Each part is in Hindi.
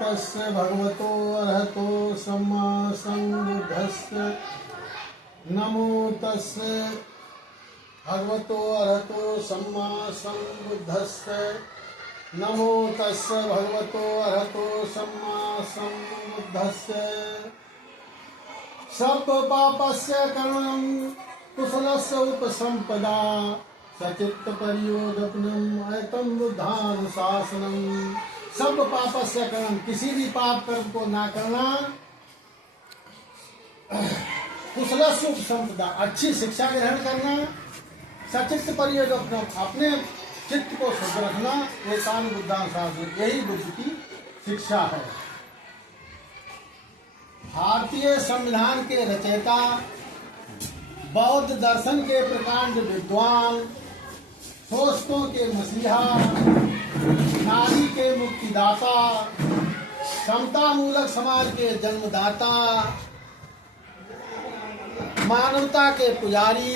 तस्य भगवतो अरहतो सम्मा सम्बुद्धस्य नमो तस्य भगवतो अरहतो सम्मा सम्बुद्धस्य नमो तस्य भगवतो अरहतो सम्मा सम्बुद्धस्य सर्व पापस्य करणं कुशलस्य उपसंपदा सचित्त परियोगपनम एतम बुद्धानुशासनम। सब पापस्य करणम, किसी भी पाप कर्म को ना करना, कुशलस्य उपसंपदा, अच्छी शिक्षा ग्रहण करना, सचित्त परियोगपनम, अपने चित्त को शुद्ध रखना, एतान बुद्धानुशासन, यही बुद्ध की शिक्षा है। भारतीय संविधान के रचयिता, बौद्ध दर्शन के प्रकांड विद्वान, शोषकों के मसीहा, नारी के मुक्तिदाता, समता मूलक समाज के जन्मदाता, मानवता के पुजारी,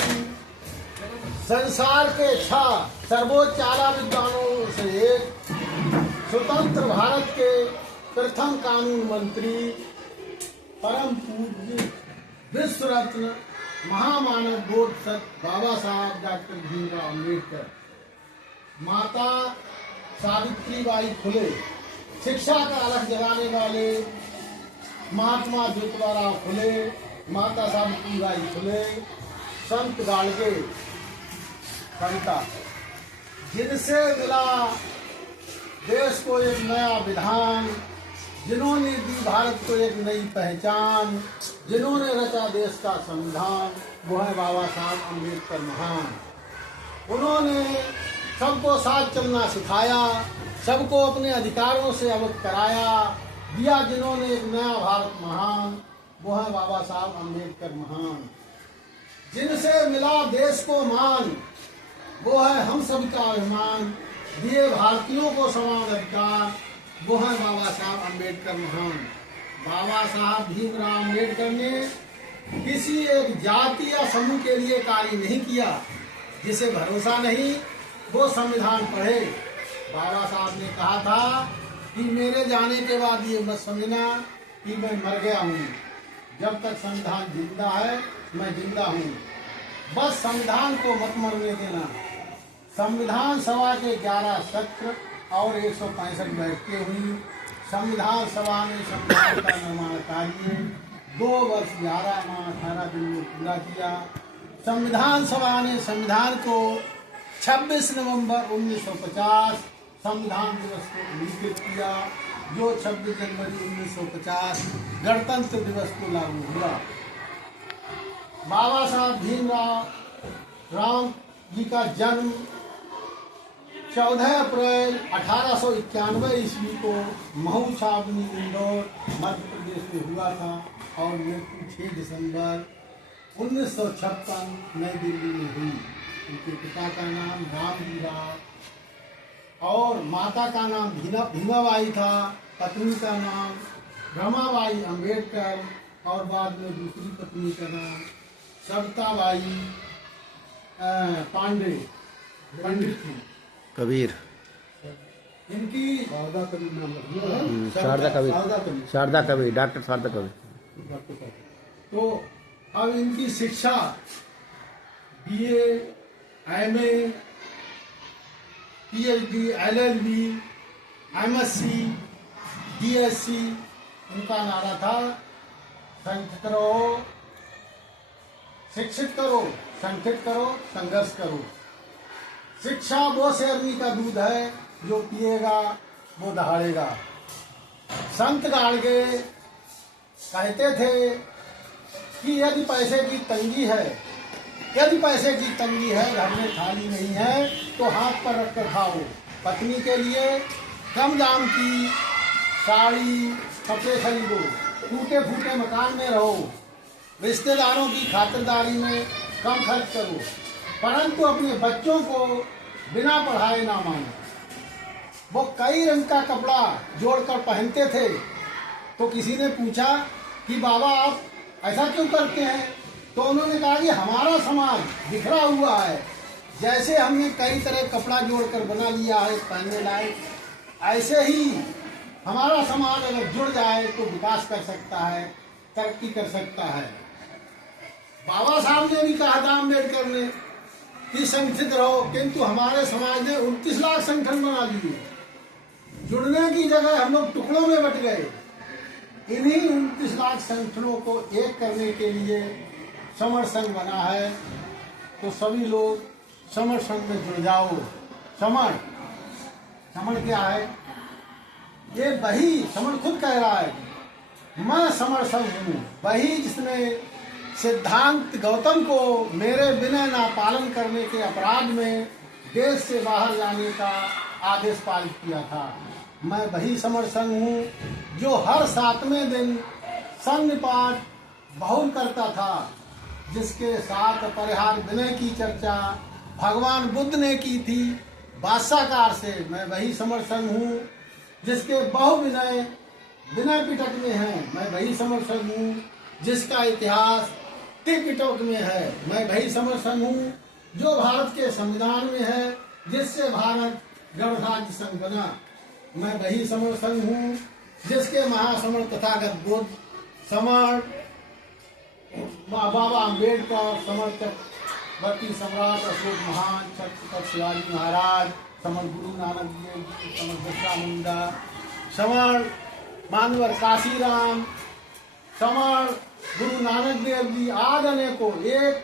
संसार के 6 सर्वोच्च आला विद्वानों से एक, स्वतंत्र भारत के प्रथम कानून मंत्री, परम पूज्य विश्व रत्न महामानव बोधसत्व बाबा साहब डॉक्टर भीमराव अम्बेडकर, माता सावित्रीबाई फुले, शिक्षा का अलख जगाने वाले महात्मा ज्योतिबा फुले, माता सावित्रीबाई फुले, संत गाड़गे कविता, जिनसे मिला देश को एक नया विधान, जिन्होंने दी भारत को एक नई पहचान, जिन्होंने रचा देश का संविधान, वो है बाबा साहब अम्बेडकर महान। उन्होंने सबको साथ चलना सिखाया, सबको अपने अधिकारों से अवगत कराया, दिया जिन्होंने एक नया भारत महान, वो है बाबा साहब अम्बेडकर महान। जिनसे मिला देश को मान, वो है हम सबका अभिमान, दिए भारतीयों को समान अधिकार, वो है बाबा साहब अम्बेडकर महान। बाबा साहब भीमराव अम्बेडकर ने किसी एक जाति या समूह के लिए कार्य नहीं किया। जिसे भरोसा नहीं वो संविधान पढ़े। बाबा साहब ने कहा था कि मेरे जाने के बाद ये मत समझना कि मैं मर गया हूँ, जब तक संविधान जिंदा है मैं जिंदा हूँ। बस संविधान को मत मरने देना। संविधान सभा के 11 सत्र और 165 बैठकें हुई। संविधान सभा ने संविधान का निर्माण कार्य 2 वर्ष 11 माह 18 दिन में पूरा किया। संविधान सभा ने संविधान को 26 नवंबर 1950 संविधान दिवस को अंगीकृत किया, जो 26 जनवरी 1950 गणतंत्र दिवस को लागू हुआ। बाबा साहब भीमराव राम जी का जन्म 14 अप्रैल 1891 ईस्वी को महू छावनी इंदौर मध्य प्रदेश में हुआ था और मृत्यु 6 दिसंबर 1956 नई दिल्ली में हुई। उनके पिता का नाम रामजी राव और माता का नाम भीमाबाई था। पत्नी का नाम रमाबाई अम्बेडकर और बाद में दूसरी पत्नी का नाम सविताबाई पंडित थी। कबीर इनकी शारदा कबीर नाम शारदा कबीर डॉक्टर शारदा कबीर। तो अब इनकी शिक्षा BA, MA, PhD, LLB, MSc, DSc, उनका नारा था संगठित रहो, शिक्षित करो, संगठित करो, संघर्ष करो। शिक्षा वो शेरनी का दूध है, जो पिएगा वो दहाड़ेगा। संत गाड़गे कहते थे कि यदि पैसे की तंगी है, यदि पैसे की तंगी है, घर में थाली नहीं है, तो हाथ पर रख कर खाओ। पत्नी के लिए कम दाम की साड़ी कपड़े खरीदो, टूटे फूटे मकान में रहो, रिश्तेदारों की खातिरदारी में कम खर्च करो, परंतु अपने बच्चों को बिना पढ़ाए ना मानो। वो कई रंग का कपड़ा जोड़कर पहनते थे। तो किसी ने पूछा कि बाबा आप ऐसा क्यों करते हैं? तो उन्होंने कहा कि हमारा समाज बिखरा हुआ है, जैसे हमने कई तरह कपड़ा जोड़कर बना लिया है पहनने लायक, ऐसे ही हमारा समाज अगर जुड़ जाए तो विकास कर सकता है, तरक्की कर सकता है। बाबा साहब ने भी कहा था अम्बेडकर ने कि संगठित रहो, किंतु हमारे समाज ने 29 लाख संगठन बना दिए। जुड़ने की जगह हम लोग टुकड़ों में बट गए। इन्हीं 29 लाख संगठनों को एक करने के लिए समर संघ बना है। तो सभी लोग समर संघ में जुड़ जाओ। समर क्या है? ये वही समर खुद कह रहा है, मैं समर संघ हूँ, वही जिसने सिद्धांत गौतम को मेरे विनय ना पालन करने के अपराध में देश से बाहर जाने का आदेश पारित किया था। मैं वही समर संघ हूँ जो हर 7वें दिन संघ पाठ बहुल करता था, जिसके साथ परिहार विनय की चर्चा भगवान बुद्ध ने की थी भाष्यकार से। मैं वही समर संघ हूँ जिसके बहु विनय पिटक में है। मैं वही समर संघ हूँ जिसका इतिहास त्रिपिटक में है। मैं वही समर संघ हूँ जो भारत के संविधान में है, जिससे भारत गणराज्य संघ बना। मैं वही समर संघ हूँ जिसके महासमर तथागत बुद्ध, समर बाबा अम्बेडकर, समर्थक भक्ति सम्राट अशोक महान, Chhatrapati Shivaji Maharaj, summer Guru Nanak Dev ji, summer Birsa Munda, summer मानवर काशीराम, समर गुरु नानक देव जी, आज अनेकों 1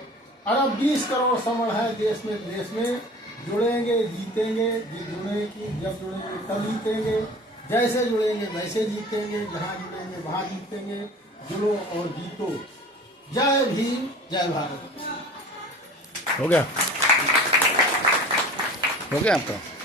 अरब 20 करोड़ समर है देश में विदेश में। जुड़ेंगे जीतेंगे, जब जुड़ेंगे तब जीतेंगे, जैसे जुड़ेंगे वैसे जीतेंगे, जहाँ जुड़ेंगे वहाँ जीतेंगे। जुड़ो और जीतो। जय भीम, जय भारत। हो गया आपका?